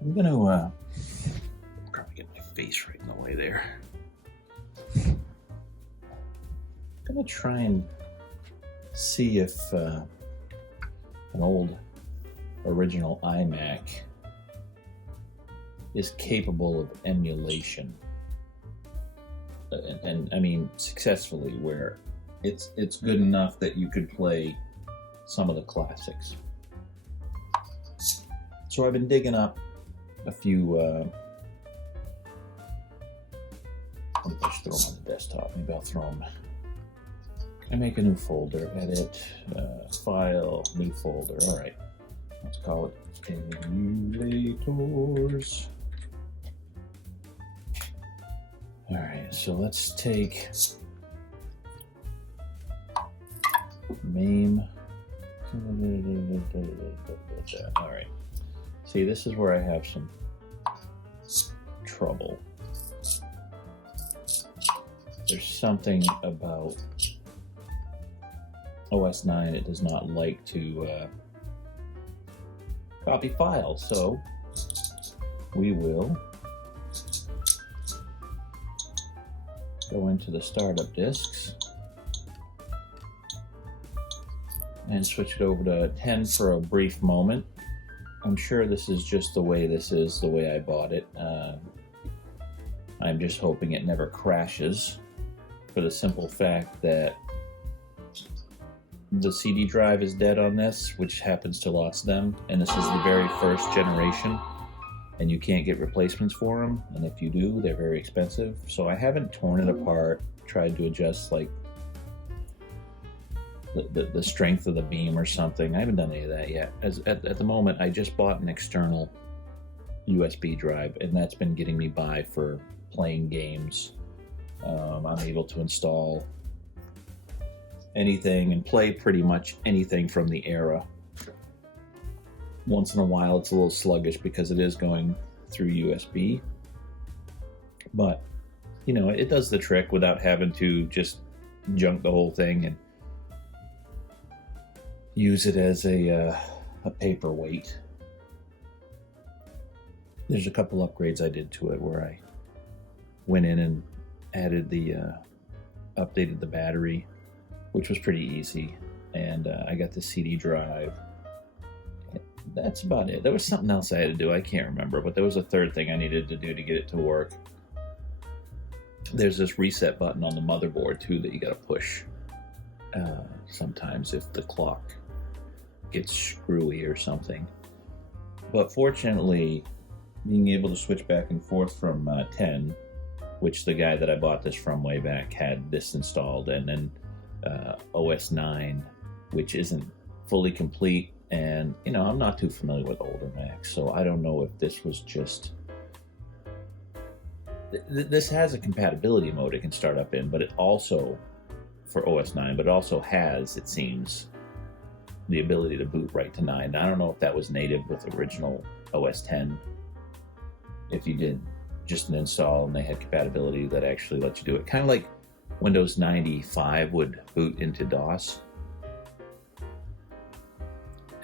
I'm gonna probably get my face right in the way there. I'm gonna try and see if an old original iMac is capable of emulation, and I mean successfully, where it's good enough that you could play some of the classics. So I've been digging up a few. Let me just throw them on the desktop. Maybe I'll throw them. I make a new folder, edit, file, new folder. All right, let's call it Emulators. All right, so let's take MAME. All right. See, this is where I have some trouble. There's something about OS 9, it does not like to copy files, so we will go into the startup disks and switch it over to 10 for a brief moment. I'm sure this is just the way this is, the way I bought it. I'm just hoping it never crashes, for the simple fact that the CD drive is dead on this, which happens to lots of them, and this is the very first generation, and you can't get replacements for them, and if you do, they're very expensive. So I haven't torn it apart, tried to adjust like the strength of the beam or something. I haven't done any of that yet. At the moment, I just bought an external USB drive, and that's been getting me by for playing games. I'm able to install anything and play pretty much anything from the era. Once in a while, it's a little sluggish because it is going through USB, but you know, it does the trick without having to just junk the whole thing and use it as a paperweight. There's a couple upgrades I did to it where I went in and added the updated the battery, which was pretty easy, and I got the CD drive. That's about it. There was something else I had to do, I can't remember, but there was a third thing I needed to do to get it to work. There's this reset button on the motherboard too that you gotta push sometimes if the clock gets screwy or something. But fortunately, being able to switch back and forth from 10, which the guy that I bought this from way back had this installed, and then OS 9, which isn't fully complete, and you know, I'm not too familiar with older Macs, so I don't know if this was just this has a compatibility mode it can start up in, but it also, for OS 9, but it also has, it seems, the ability to boot right to 9. I don't know if that was native with original OS 10, if you did just an install and they had compatibility that actually let you do it, kind of like Windows 95 would boot into DOS.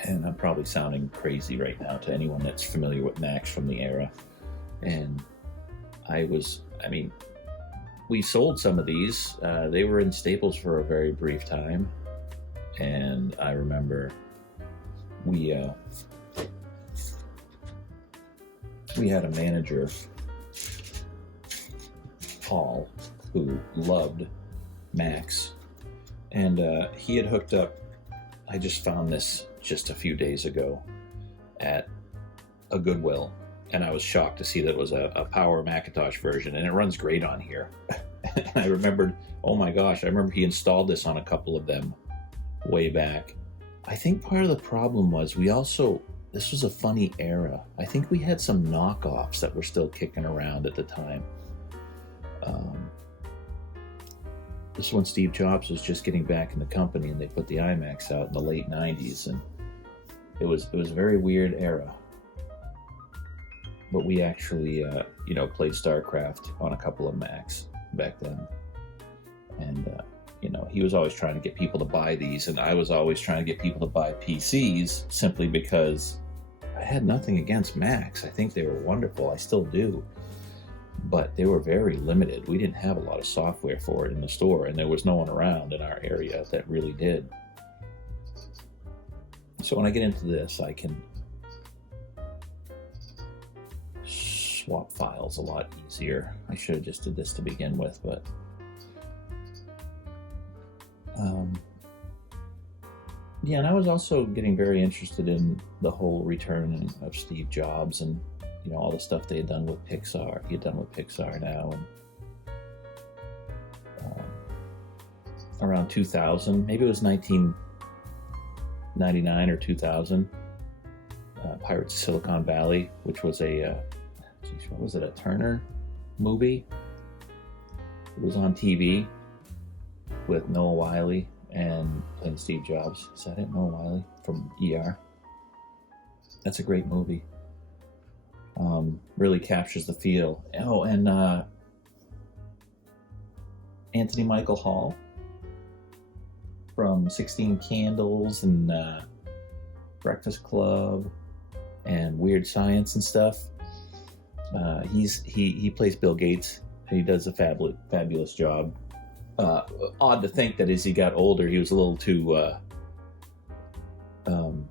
And I'm probably sounding crazy right now to anyone that's familiar with Macs from the era. And I mean, we sold some of these. They were in Staples for a very brief time. And I remember we had a manager, Paul, who loved Macs, and he had hooked up, I just found this just a few days ago at a Goodwill, and I was shocked to see that it was a Power Macintosh version, and it runs great on here. And I remembered, oh my gosh, I remember he installed this on a couple of them way back. I think part of the problem was this was a funny era. I think we had some knockoffs that were still kicking around at the time. This is when Steve Jobs was just getting back in the company, and they put the iMacs out in the late 90s, and it was a very weird era. But we actually played StarCraft on a couple of Macs back then, and he was always trying to get people to buy these, and I was always trying to get people to buy PCs, simply because I had nothing against Macs. I think they were wonderful. I still do. But they were very limited. We didn't have a lot of software for it in the store, and there was no one around in our area that really did. So when I get into this, I can swap files a lot easier. I should have just did this to begin with, but yeah, and I was also getting very interested in the whole return of Steve Jobs and, you know, all the stuff they had done with Pixar. He had done with Pixar now, and around 2000, maybe it was 1999 or 2000, Pirates of Silicon Valley, which was a what was it, a Turner movie? It was on TV with Noah Wyle and playing Steve Jobs. Is that it? Noah Wyle from ER. That's a great movie. Really captures the feel. Oh, and Anthony Michael Hall from 16 Candles and Breakfast Club and Weird Science and stuff. He plays Bill Gates, and he does a fabulous job. Odd to think that as he got older, he was a little too, I don't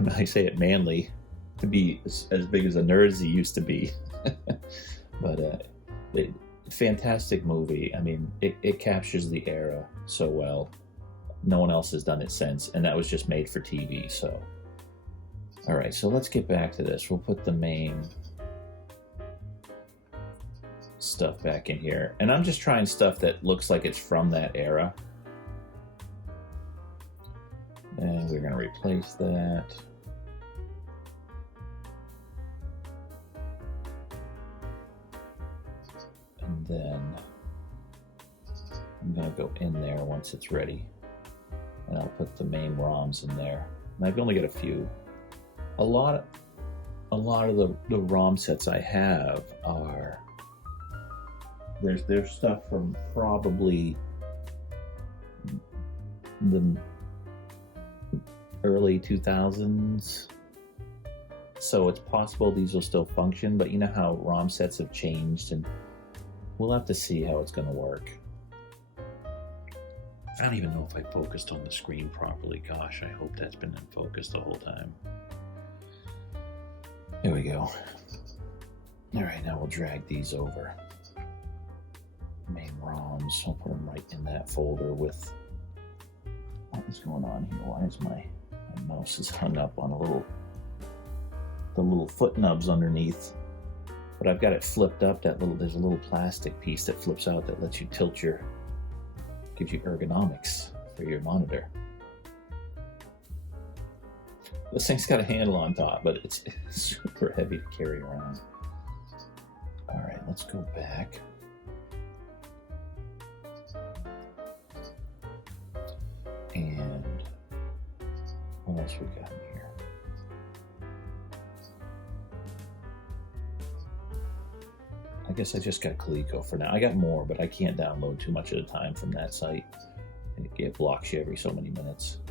know how you say it, manly, to be as big as a nerd as he used to be. But fantastic movie. I mean, it captures the era so well. No one else has done it since, and that was just made for TV. So, all right, so let's get back to this. We'll put the main stuff back in here, and I'm just trying stuff that looks like it's from that era, and we're going to replace that. And then I'm going to go in there once it's ready, and I'll put the main ROMs in there. And I've only got a few. A lot of the ROM sets I have are there's stuff from probably the early 2000s, so it's possible these will still function, but you know how ROM sets have changed, and we'll have to see how it's going to work. I don't even know if I focused on the screen properly. Gosh, I hope that's been in focus the whole time. There we go. All right, now we'll drag these over. Main ROMs, I'll put them right in that folder with... What is going on here? Why is my mouse is hung up on the little foot nubs underneath? But I've got it flipped up. There's a little plastic piece that flips out that lets you tilt gives you ergonomics for your monitor. This thing's got a handle on top, but it's super heavy to carry around. All right, let's go back. And what else we got in here? I guess I just got Coleco for now. I got more, but I can't download too much at a time from that site. It blocks you every so many minutes.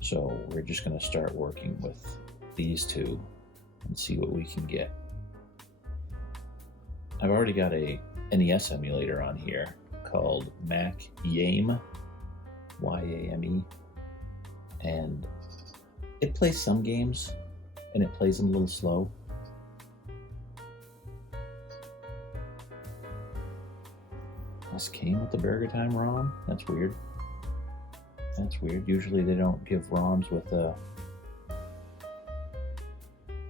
So we're just going to start working with these two and see what we can get. I've already got a NES emulator on here called Mac Yame, Y-A-M-E, and it plays some games, and it plays them a little slow. This came with the Burger Time ROM? That's weird. That's weird. Usually they don't give ROMs with a...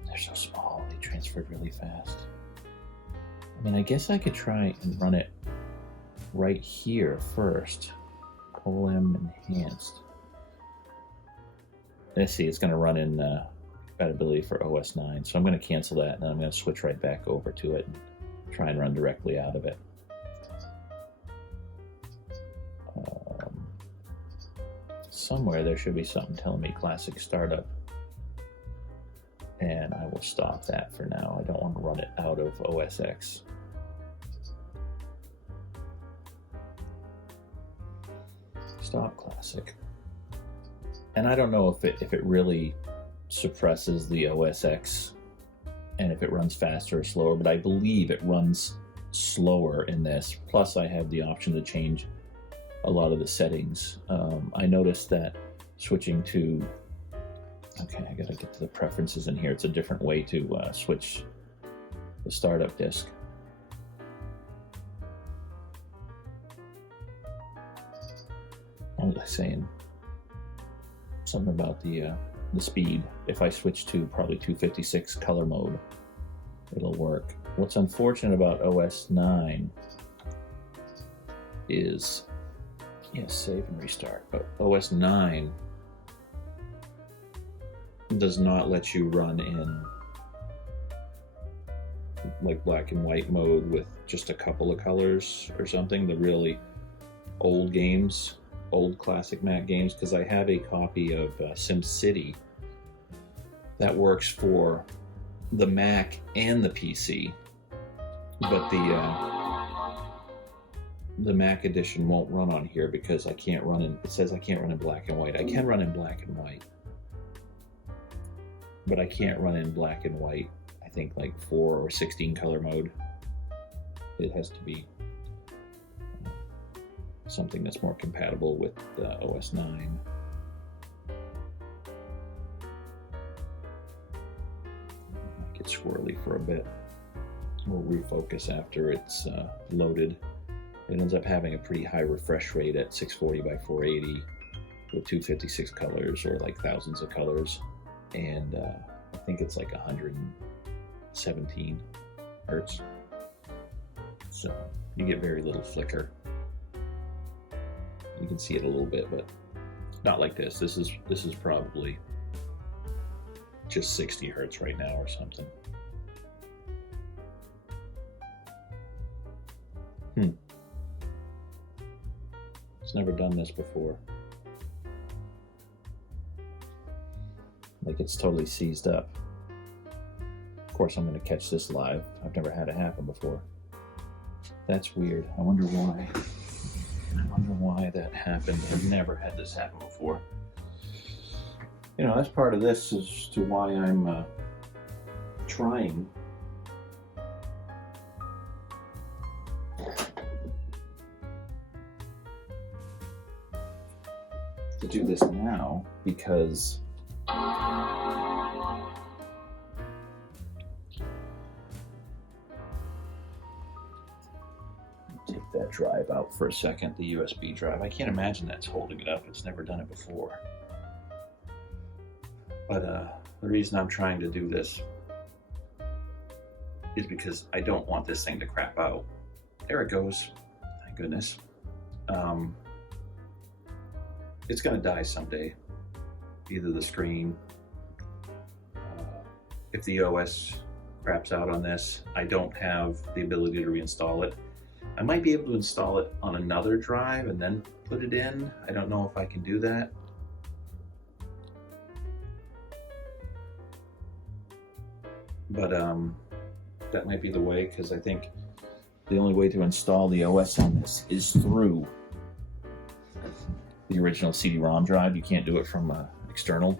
They're so small, they transferred really fast. I mean, I guess I could try and run it right here first. ColeM Enhanced. Let's see, it's going to run in compatibility for OS 9, so I'm going to cancel that, and then I'm going to switch right back over to it and try and run directly out of it. Somewhere there should be something telling me classic startup, and I will stop that for now. I don't want to run it out of OS X. Stop classic. And I don't know if it really suppresses the OS X and if it runs faster or slower, but I believe it runs slower in this. Plus I have the option to change a lot of the settings. I noticed that switching to, okay, I gotta get to the preferences in here. It's a different way to switch the startup disk. What was I saying? Something about the speed. If I switch to probably 256 color mode, it'll work. What's unfortunate about OS 9 is, yes, save and restart, but OS 9 does not let you run in like black and white mode with just a couple of colors or something. The really old games, old classic Mac games, because I have a copy of SimCity that works for the Mac and the PC, but the Mac edition won't run on here because I can't run in, it says I can't run in black and white. I can run in black and white, but I can't run in black and white, I think like 4 or 16 color mode. It has to be something that's more compatible with OS 9. Make it squirrely for a bit. We'll refocus after it's loaded. It ends up having a pretty high refresh rate at 640 by 480 with 256 colors, or like thousands of colors, and I think it's like 117 hertz. So you get very little flicker. You can see it a little bit, but not like this. This is probably just 60 hertz right now or something. It's never done this before. Like it's totally seized up. Of course, I'm going to catch this live. I've never had it happen before. That's weird. I wonder why. I wonder why that happened. I've never had this happen before. You know, that's part of this as to why I'm trying to do this now, because take that drive out for a second, the USB drive. I can't imagine that's holding it up. It's never done it before. But the reason I'm trying to do this is because I don't want this thing to crap out. There it goes. Thank goodness. It's going to die someday. Either the screen, if the OS craps out on this, I don't have the ability to reinstall it. I might be able to install it on another drive and then put it in. I don't know if I can do that. But that might be the way, because I think the only way to install the OS on this is through the original CD-ROM drive. You can't do it from external.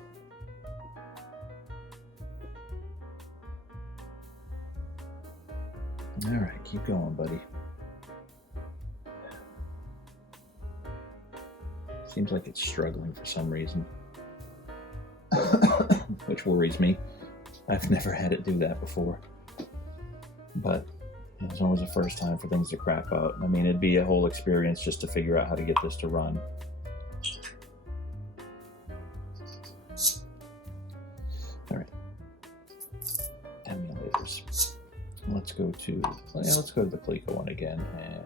All right, keep going, buddy. Seems like it's struggling for some reason, which worries me. I've never had it do that before, but it's always the first time for things to crap out. I mean, it'd be a whole experience just to figure out how to get this to run. All right, emulators. Let's go to the Coleco one again. And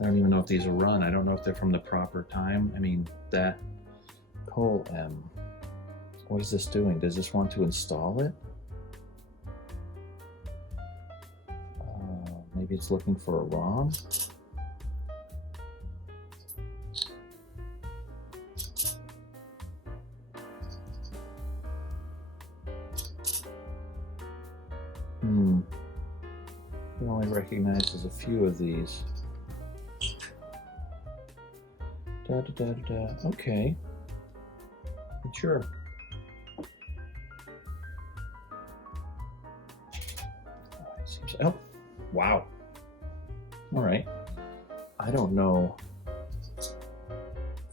I don't even know if these will run. I don't know if they're from the proper time. I mean, that Cole-M. What is this doing? Does this want to install it? Maybe it's looking for a ROM. It only recognizes a few of these. Okay. Sure. Oh, wow. All right. I don't know.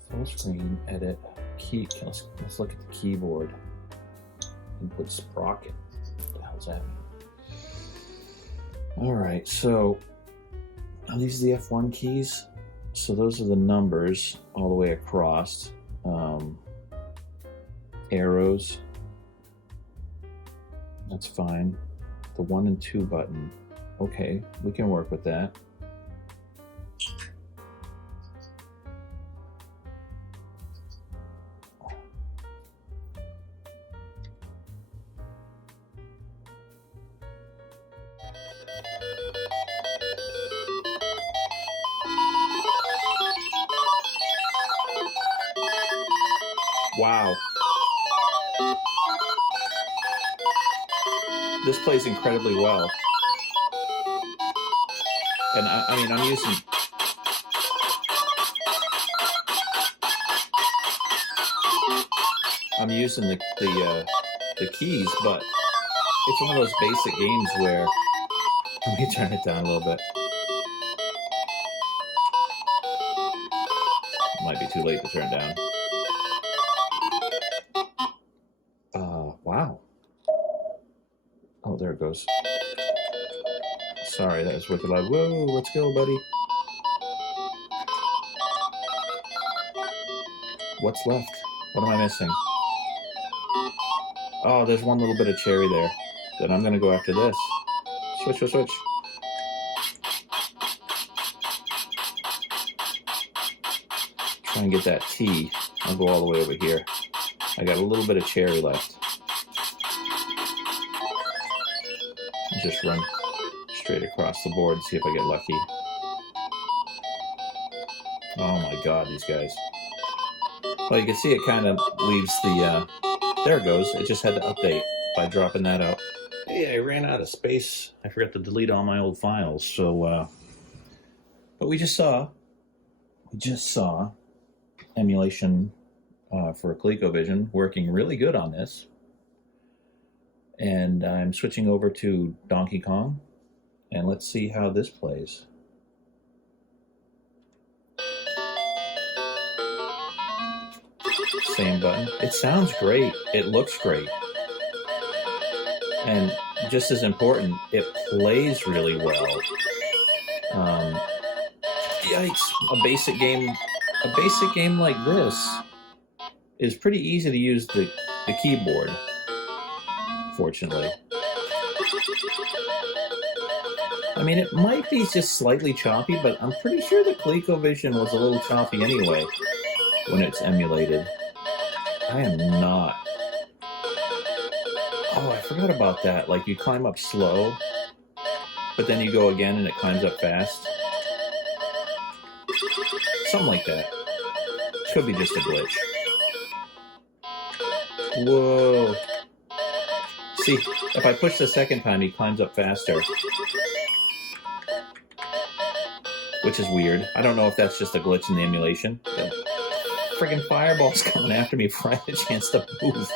Full screen, edit, key. Let's look at the keyboard. Input sprocket. What the hell's that mean? All right, so are these the F1 keys? So those are the numbers all the way across. Arrows. That's fine. The 1 and 2 button. Okay, we can work with that. Wow. This plays incredibly well. And I mean, I'm using the keys, but it's one of those basic games where, let me turn it down a little bit. It might be too late to turn down. Wow. Oh, there it goes. Sorry, that was wicked loud. Whoa, let's go, buddy. What's left? What am I missing? Oh, there's one little bit of cherry there. Then I'm going to go after this. Switch, switch, switch. Try and get that T. I'll go all the way over here. I got a little bit of cherry left. Just run straight across the board and see if I get lucky. Oh my god, these guys. Well, you can see it kind of leaves the, there it goes. It just had to update by dropping that out. Hey, I ran out of space. I forgot to delete all my old files, so, but we just saw emulation for ColecoVision working really good on this. And I'm switching over to Donkey Kong, and let's see how this plays. Same button. It sounds great. It looks great. And just as important, it plays really well. Yikes! A basic game like this is pretty easy to use the keyboard. Fortunately. I mean, it might be just slightly choppy, but I'm pretty sure the ColecoVision was a little choppy anyway when it's emulated. I am not. Oh, I forgot about that. Like, you climb up slow, but then you go again and it climbs up fast. Something like that. Could be just a glitch. Whoa. See, if I push the second time, he climbs up faster. Which is weird. I don't know if that's just a glitch in the emulation. The friggin' fireball's coming after me before I have a chance to move.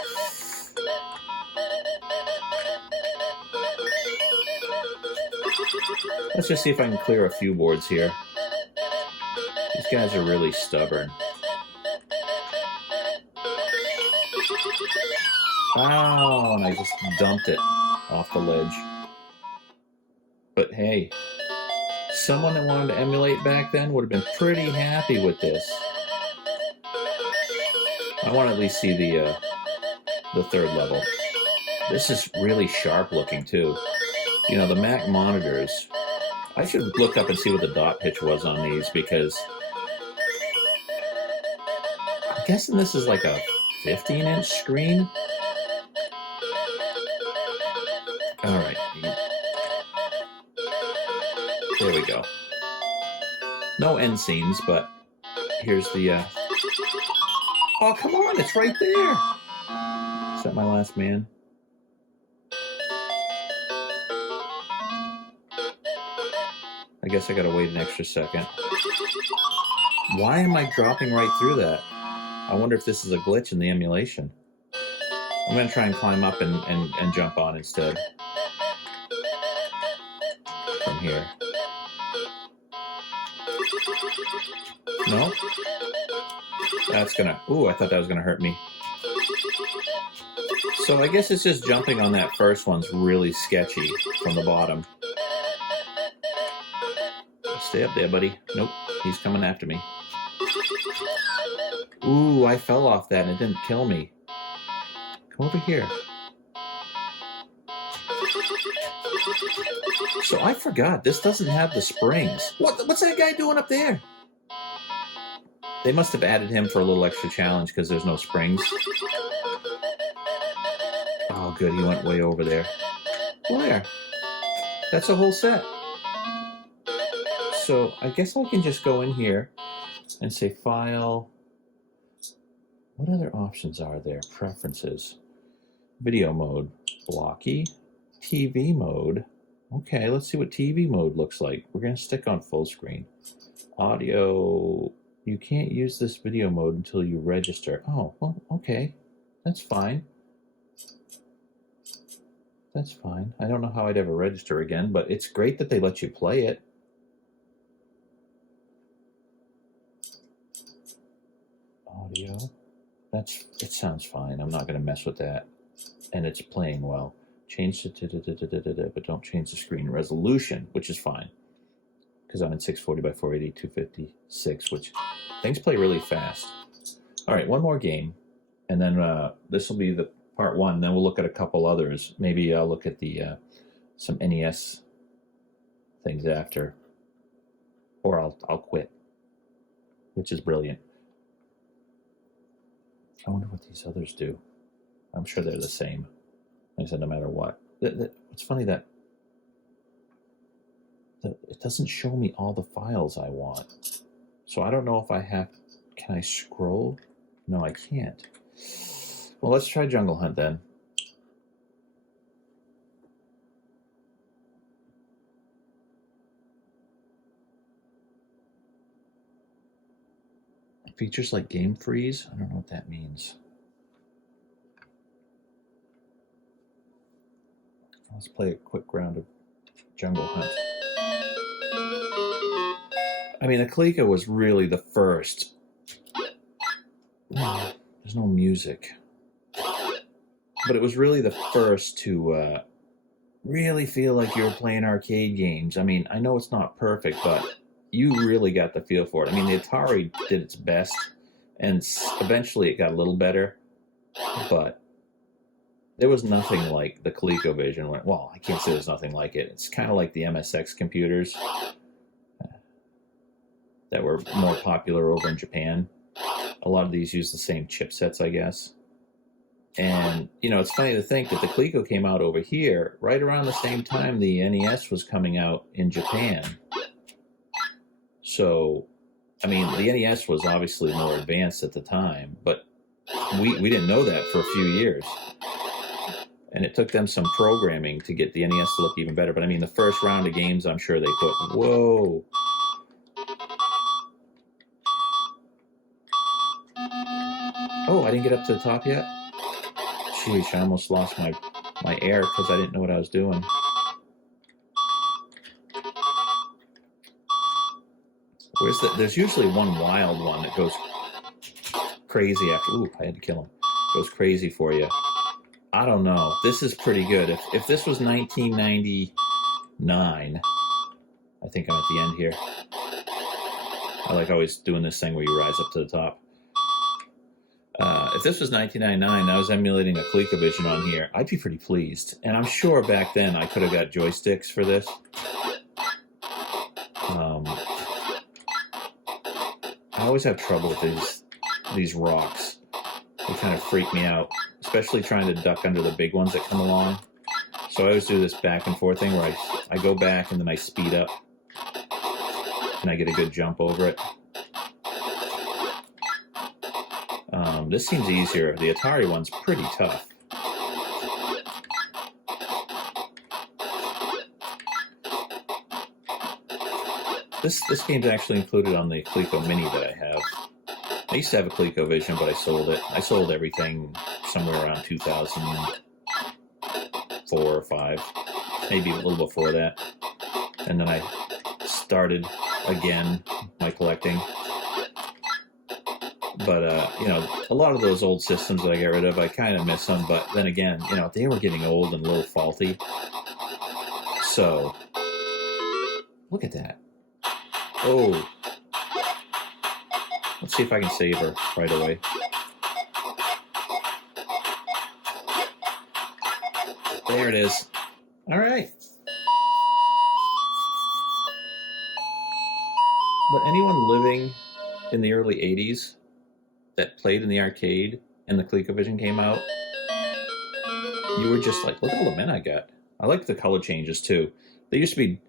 Let's just see if I can clear a few boards here. These guys are really stubborn. Wow, and I just dumped it off the ledge. But hey, someone that wanted to emulate back then would have been pretty happy with this. I want to at least see the third level. This is really sharp looking too. You know, the Mac monitors, I should look up and see what the dot pitch was on these, because I'm guessing this is like a 15-inch screen. All right. There we go. No end scenes, but here's the, oh, come on, it's right there. Is that my last man? I guess I gotta wait an extra second. Why am I dropping right through that? I wonder if this is a glitch in the emulation. I'm going to try and climb up and jump on instead. From here. No? That's gonna... Ooh, I thought that was gonna hurt me. So I guess it's just jumping on that first one's really sketchy from the bottom. Stay up there, buddy. Nope, he's coming after me. Ooh, I fell off that and it didn't kill me. Come over here. So I forgot, this doesn't have the springs. What's that guy doing up there? They must have added him for a little extra challenge because there's no springs. Oh, good, he went way over there. Where? That's a whole set. So I guess I can just go in here and say File. What other options are there? Preferences. Video mode. Blocky. TV mode. Okay, let's see what TV mode looks like. We're going to stick on full screen. Audio. You can't use this video mode until you register. Oh, well, okay. That's fine. That's fine. I don't know how I'd ever register again, but it's great that they let you play it. Audio. It sounds fine. I'm not going to mess with that. And it's playing well. Change it, but don't change the screen resolution, which is fine. Because I'm in 640 by 480, 256, which things play really fast. All right, one more game, and then this will be the part one. Then we'll look at a couple others. Maybe I'll look at the some NES things after, or I'll quit, which is brilliant. I wonder what these others do. I'm sure they're the same. Like I said, no matter what. It's funny that it doesn't show me all the files I want. So I don't know if I have... Can I scroll? No, I can't. Well, let's try Jungle Hunt then. Features like game freeze? I don't know what that means. Let's play a quick round of Jungle Hunt. I mean, the Coleco was really the first. There's no music. But it was really the first to really feel like you were playing arcade games. I mean, I know it's not perfect, but you really got the feel for it. I mean, the Atari did its best, and eventually it got a little better, but there was nothing like the ColecoVision. Well, I can't say there's nothing like it. It's kind of like the MSX computers that were more popular over in Japan. A lot of these use the same chipsets, I guess. And, you know, it's funny to think that the Coleco came out over here right around the same time the NES was coming out in Japan. So, I mean, the NES was obviously more advanced at the time, but we didn't know that for a few years. And it took them some programming to get the NES to look even better. But I mean, the first round of games, I'm sure they put, whoa. Oh, I didn't get up to the top yet? Sheesh, I almost lost my air because I didn't know what I was doing. There's usually one wild one that goes crazy after. Ooh, I had to kill him. Goes crazy for you. I don't know. This is pretty good. If this was 1999, I think I'm at the end here. I like always doing this thing where you rise up to the top. If this was 1999 and I was emulating a ColecoVision on here, I'd be pretty pleased. And I'm sure back then I could have got joysticks for this. I always have trouble with these rocks. They kind of freak me out, especially trying to duck under the big ones that come along. So I always do this back and forth thing where I go back and then I speed up and I get a good jump over it. This seems easier. The Atari one's pretty tough. This game's actually included on the Coleco Mini that I have. I used to have a ColecoVision, but I sold it. I sold everything somewhere around 2004 or 5, maybe a little before that. And then I started again my collecting. But, you know, a lot of those old systems that I got rid of, I kind of miss them. But then again, you know, they were getting old and a little faulty. So, look at that. Oh. Let's see if I can save her right away. There it is. All right. But anyone living in the early 80s that played in the arcade and the ColecoVision came out, you were just like, look at all the men I got. I like the color changes too. There used to be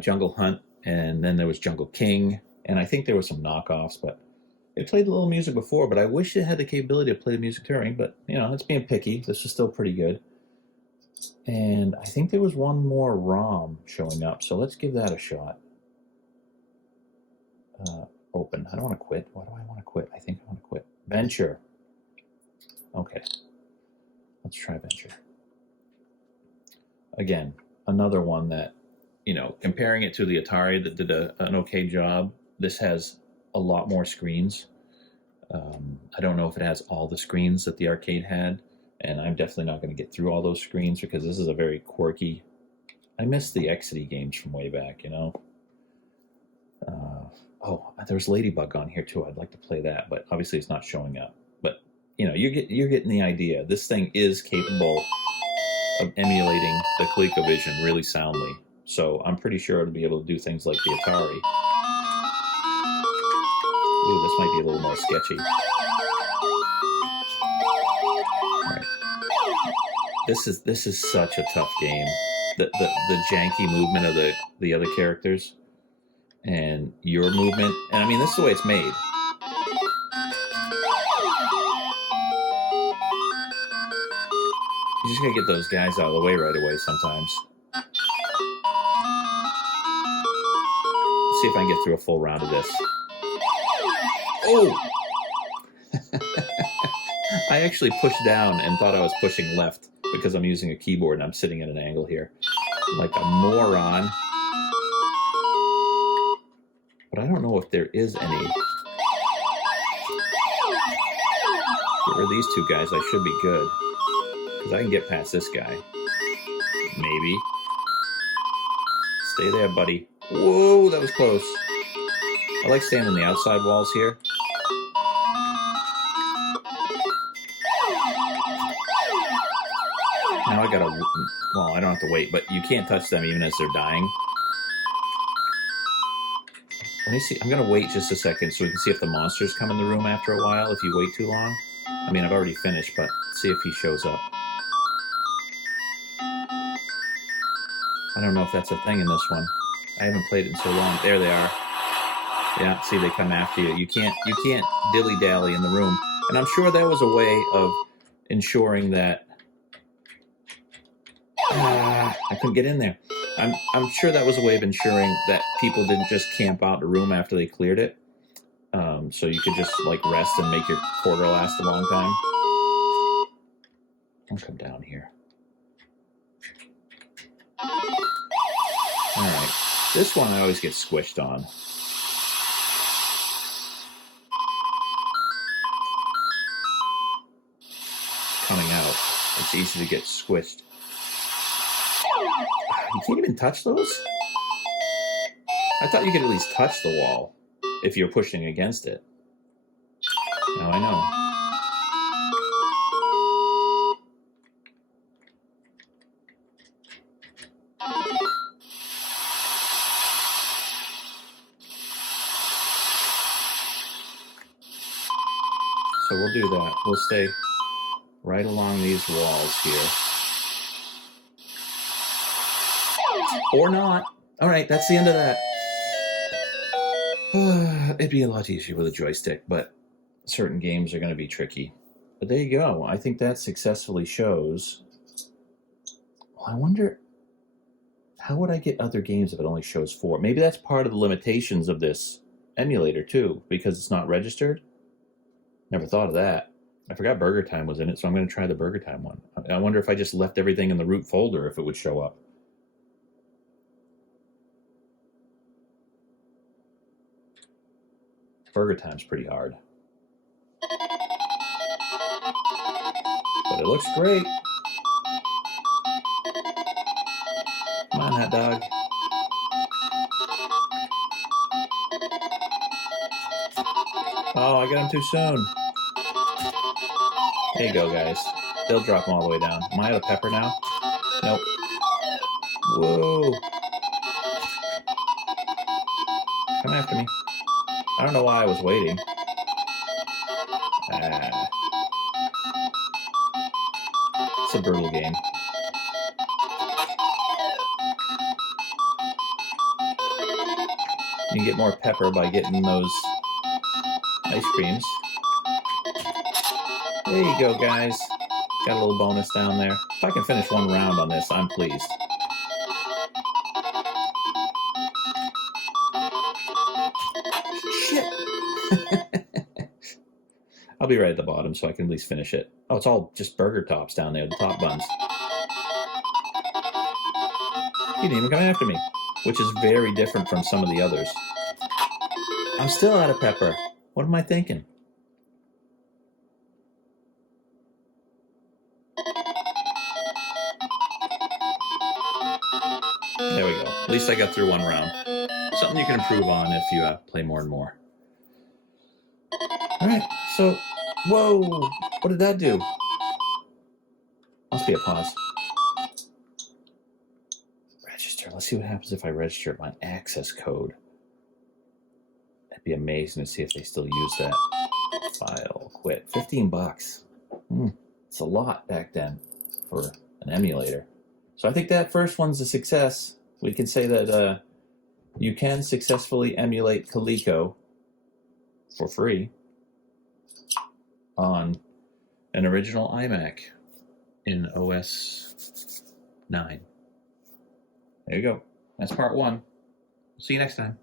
Jungle Hunt, and then there was Jungle King, and I think there were some knockoffs, but it played a little music before, but I wish it had the capability to play the music during, but, you know, it's being picky. This is still pretty good. And I think there was one more ROM showing up, so let's give that a shot. Open. I don't want to quit. Why do I want to quit? I think I want to quit. Venture. Okay. Let's try Venture. Again, another one that, you know, comparing it to the Atari that did an okay job, this has a lot more screens. I don't know if it has all the screens that the arcade had, and I'm definitely not going to get through all those screens because this is a very quirky... I miss the Exidy games from way back, you know? Oh, there's Ladybug on here too. I'd like to play that, but obviously it's not showing up. But, you know, you're getting the idea. This thing is capable of emulating the ColecoVision really soundly. So I'm pretty sure it'll be able to do things like the Atari. Ooh, this might be a little more sketchy. All right. This is such a tough game. The janky movement of the other characters and your movement, and I mean, this is the way it's made. You just gotta get those guys out of the way right away sometimes. Let's see if I can get through a full round of this. Oh! I actually pushed down and thought I was pushing left because I'm using a keyboard and I'm sitting at an angle here. Like a moron. But I don't know if there is any. Get rid of these two guys, I should be good. Because I can get past this guy. Maybe. Stay there, buddy. Whoa, that was close. I like staying on the outside walls here. Now I gotta... Well, I don't have to wait, but you can't touch them even as they're dying. Let me see. I'm going to wait just a second so we can see if the monsters come in the room after a while, if you wait too long. I mean, I've already finished, but see if he shows up. I don't know if that's a thing in this one. I haven't played it in so long. There they are. Yeah, see, they come after you. You can't dilly-dally in the room. And I'm sure that was a way of ensuring that... I couldn't get in there. I'm sure that was a way of ensuring that people didn't just camp out in the room after they cleared it. So you could just like rest and make your quarter last a long time. I'll come down here. Alright. This one I always get squished on. Coming out. It's easy to get squished. You can't even touch those? I thought you could at least touch the wall if you're pushing against it. Now I know. So we'll do that. We'll stay right along these walls here. Or not. All right, that's the end of that. It'd be a lot easier with a joystick, but certain games are going to be tricky. But there you go. I think that successfully shows. Well, I wonder, how would I get other games if it only shows 4? Maybe that's part of the limitations of this emulator, too, because it's not registered. Never thought of that. I forgot Burger Time was in it, so I'm going to try the Burger Time one. I wonder if I just left everything in the root folder, if it would show up. Burger Time's pretty hard. But it looks great. Come on, hot dog. Oh, I got him too soon. There you go, guys. They'll drop them all the way down. Am I out of pepper now? Nope. Whoa. Come after me. I don't know why I was waiting. It's a brutal game. You can get more pepper by getting those ice creams. There you go, guys. Got a little bonus down there. If I can finish one round on this, I'm pleased. Shit! I'll be right at the bottom so I can at least finish it. Oh, it's all just burger tops down there, the top buns. You didn't even come after me, which is very different from some of the others. I'm still out of pepper. What am I thinking? There we go. At least I got through one round. Something you can improve on if you play more and more. All right, so, whoa, what did that do? Must be a pause. Register. Let's see what happens if I register my access code. It'd be amazing to see if they still use that. File, quit. 15 bucks. It's a lot back then for an emulator. So I think that first one's a success. We can say that you can successfully emulate Coleco for free on an original iMac in OS 9. There you go. That's part one. See you next time.